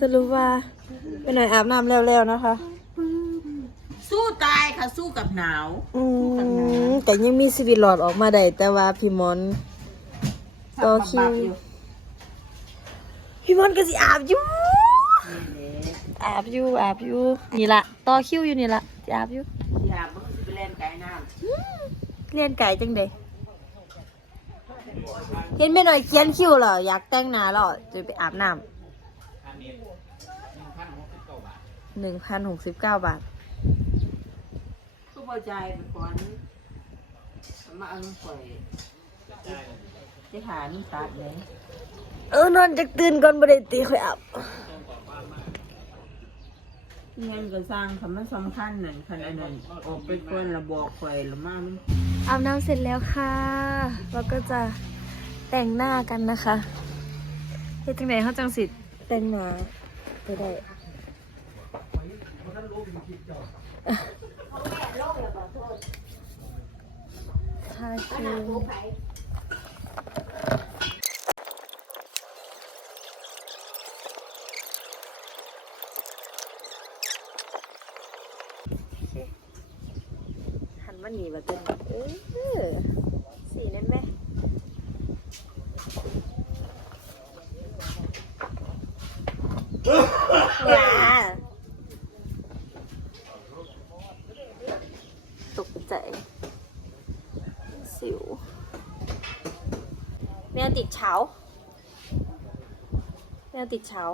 สรุปว่าไปหน่อยอาบน้ำแล้วๆนะคะ สู้ตายค่ะสู้กับหนาว อืมแต่ยังมีชีวิตหลอดออกมาได้แต่ว่าพี่มอนต่อคิวพี่มอนก็สิอาบอยู่อาบอยู่อาบอยู่นี่ละต่อคิวอยู่นี่ละสิอาบอยู่อยากมันจะไปเล่นไก่น้เรียนไก่จังเดเห็นไม่หน่อยเขียนคิวเหรออยากแต่งหน้าเหรอจะไปอาบน้ำ หนึ่งพันหกสิบเก้าบาทำก็พอใจไปก่อนมาเอาน้ำข่อยจะหาน้ำตัดเลยเออนอนจากตื่นก่อนบ่ได้ตีค่อยอาบเงินก็สร้างคำว่าสำคัญนั่นคันอันนั้นออกไปก่อนระบอกข่อยละมามันอาบน้ำเสร็จแล้วค่ะ เราก็จะแต่งหน้ากันนะคะเฮ็ดจังไหนเขาจังสิ แต่งหน้าไปได้ทาครีมหันมาหนีแบบเป็นเออสีนั่นไหม ว้าตกใจ สิว แมวติดเช้า แมวติดเช้า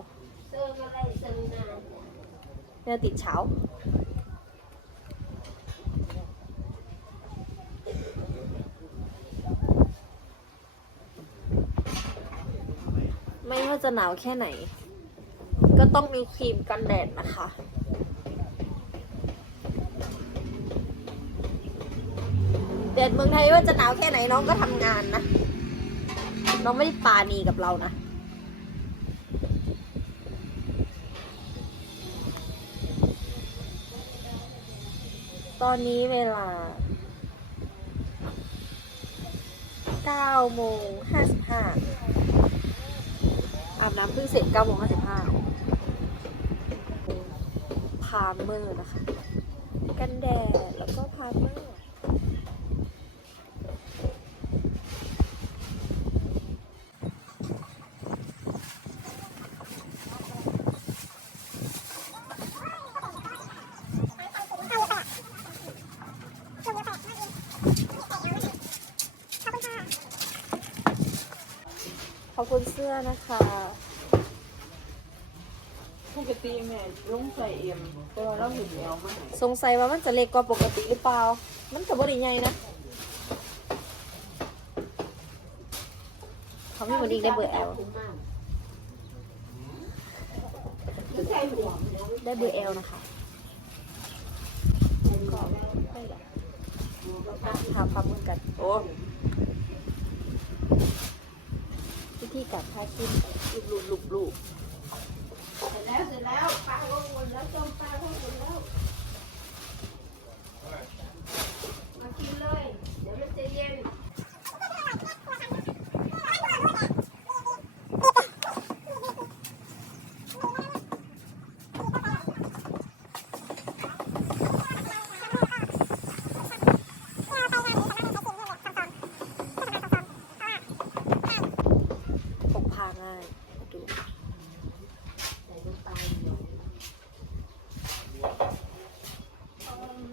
แมวติดเช้าไม่ว่าจะหนาวแค่ไหน ก็ต้องมีครีมกันแดดนะคะ แดดเมืองไทยว่าจะหนาวแค่ไหนน้องก็ทำงานนะ น้องไม่ได้ปาณีกับเรานะตอนนี้เวลา9โมง55อาบน้ำเพิ่งเสร็จ9โมง55าร์เมอร์นะคะ กันแดดแล้วก็พาร์เมอร์ขอบคุณเสื้อนะคะ ปกติแม่ลงใส่เอ็มแต่ว่าเราเห็นแล้วมันสงสัยว่ามันจะเล็กกว่าปกติหรือเปล่า มันกับบริใหญ่นะเขาไม่เหมือนอีกได้เบอร์แอลได้เบอร์แอลนะคะก็ไม่หรอกทำความมือกัน โอ้วิธีกา รทาครีมลูกลูกลูก พกพาง่ายดู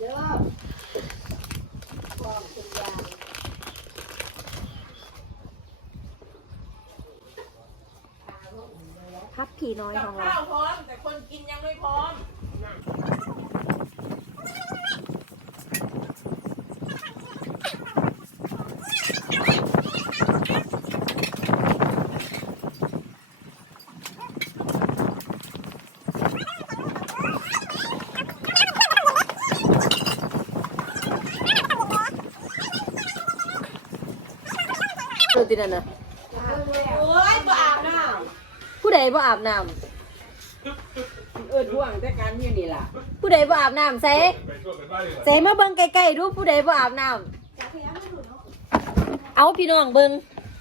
เคยยังไงโอ๊ยพับผีน้อยกับของเรา ข้าวพร้อม แต่คนกินยังไม่พร้อม นั่นน่ะโอ้ยบ่อาบน้ผู้ใดบ่อาบน้ำำเอิ้นห่วงแต่การอยู่นี่ล่ะผู้ใดบ่อาบน้ำใส่ใส่มาเบิ่งใกล้ๆดูผู้ใดบ่อาบน้ำเอาพี่น้องเบิ่ง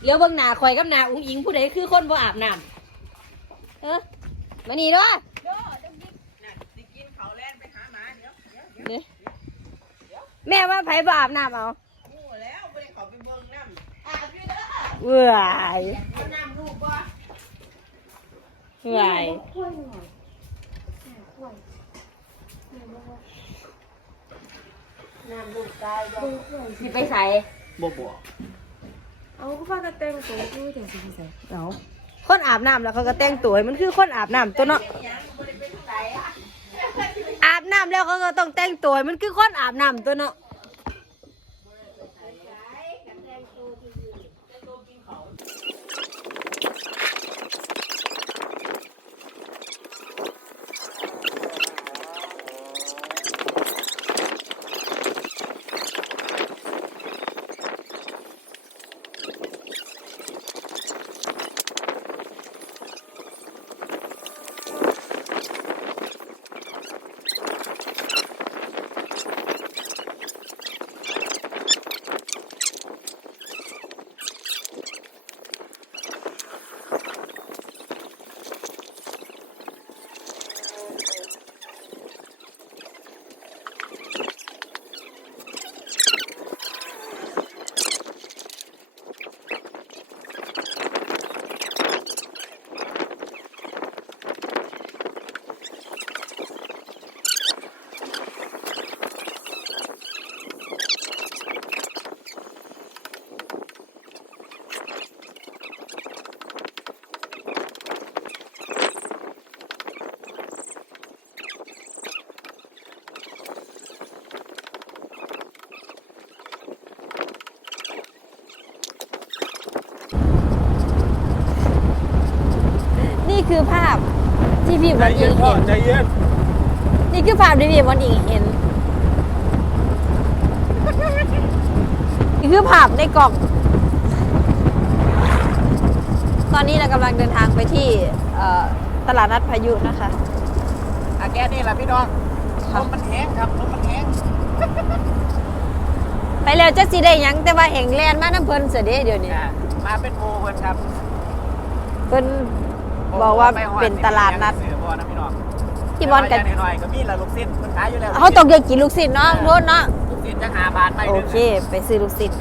เดี๋ยวเบิ่งหน้าข่อยกับหน้าอุ้งอิงผู้ใดคือคนบ่อาบน้ำเออมานี่เด้อสิกินข้าวแล่นไปหาหมาเดี๋ยวเดี๋ยวเด้แม่ว่าไผบ่อาบน้ำเอา หูแล้วบ่ได้เข้าไปเบิ่งน้ำอาบอยู่ เด้อเว้ยเอาน้ำลูกบ่เว้ยน้ำลูกตายบ่สิไปใส่บ่บ่เอาก็พากันแต่งตัวคือแต่สิไปใส่เอาคนอาบน้ำแล้วเขาก็แต่งตัวให้มันคือคนอาบน้ำตัวเนาะยังบ่ได้ไปทางไหนอะอาบน้ำแล้วเขาก็ต้องแต่งตัวให้มันคือคนอาบน้ำตัวเนาะ คือภาพที่พี่ใจวันอิเย็นงพ่อเห็นใจเย็นนี่คือภาพที่พี่วันอิงเห็นนี่คือภาพในกล่อง ตอนนี้เรากำลังเดินทางไปที่เอ่อตลาดนัดพายุนะคะอาแกนี่แหละพี่น้องลมมันแห้งครับลมมันแห้งไปแล้วจะสิได้หยังแต่ว่าแห่งแลนมาน้ำเพิ่นเสียเด้เดี๋ยวนี้อ่ามาเป็นโมเพิ่นครับเพิ่น บอกว่าเป็นตลาดนัดเสือบอนะพี่น้องที่บอลกันหน่อยๆก็มีละลูกสิ้นมันขายอยู่แล้วเขาตกเดือกินลูกศิษย์เนาะโทษเนาะลูกสิ้นจะหาบาทไปหโอนึ่งเค ไปซื้อลูกศิษย์